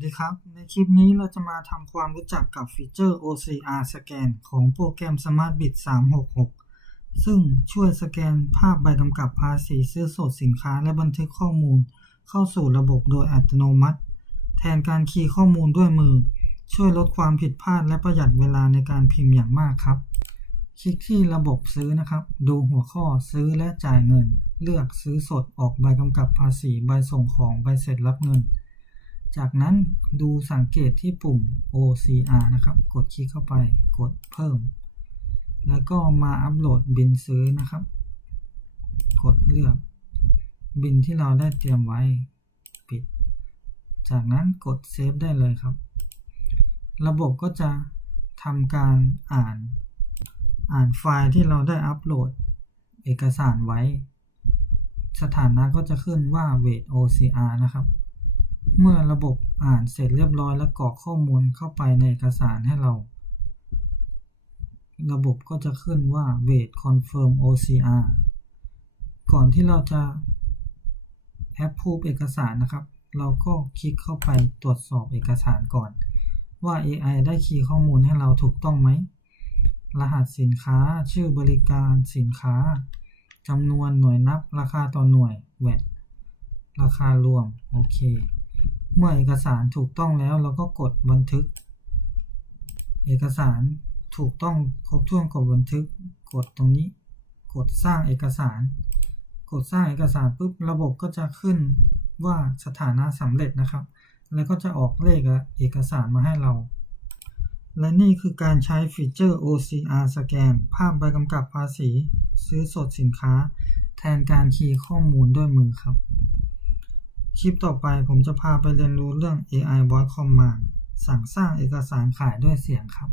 วัสดีครับในคลิปนี้เราจะมาทำความรู้จักกับฟีเจอร์ OCR Scan ของโปรแกรม SmartBiz 366 ซึ่งช่วยสแกนภาพใบกำกับภาษีซื้อสดสินค้าและบันทึกข้อมูลเข้าสู่ระบบโดยอัตโนมัติแทนการคีย์ข้อมูลด้วยมือช่วยลดความผิดพลาดและประหยัดเวลาในการพิมพ์อย่างมากครับคลิกที่ระบบซื้อนะครับดูหัวข้อซื้อและจ่ายเงินเลือกซื้อสดออกใบกำกับภาษีใบส่งของใบเสร็จรับเงินจากนั้นดูสังเกตที่ปุ่ม OCR นะครับกดคลิกเข้าไปกดเพิ่มแล้วก็มาอัปโหลดบิลซื้อนะครับกดเลือกบิลที่เราได้เตรียมไว้ปิดจากนั้นกดเซฟได้เลยครับระบบก็จะทำการอ่านไฟล์ที่เราได้อัปโหลดเอกสารไว้สถานะก็จะขึ้นว่า Wait OCR นะครับเมื่อระบบอ่านเสร็จเรียบร้อยและกรอกข้อมูลเข้าไปในเอกสารให้เราระบบก็จะขึ้นว่า Wait Confirm OCR ก่อนที่เราจะ Approve เอกสารนะครับเราก็คลิกเข้าไปตรวจสอบเอกสารก่อนว่า AI ได้คีย์ข้อมูลให้เราถูกต้องไหมรหัสสินค้าชื่อบริการสินค้าจำนวนหน่วยนับราคาต่อหน่วย VAT ราคารวมโอเคเมื่อเอกสารถูกต้องแล้วเราก็กดบันทึกเอกสารถูกต้องครบถ้วนกดบันทึกกดตรงนี้กดสร้างเอกสารปุ๊บระบบก็จะขึ้นว่าสถานะสำเร็จนะครับแล้วก็จะออกเลขเอกสารมาให้เราและนี่คือการใช้ฟีเจอร์ OCR สแกนภาพใบกำกับภาษีซื้อสดสินค้าแทนการคีย์ข้อมูลด้วยมือครับคลิปต่อไปผมจะพาไปเรียนรู้เรื่อง AI Voice Command สั่งสร้างเอกสารขายด้วยเสียงครับ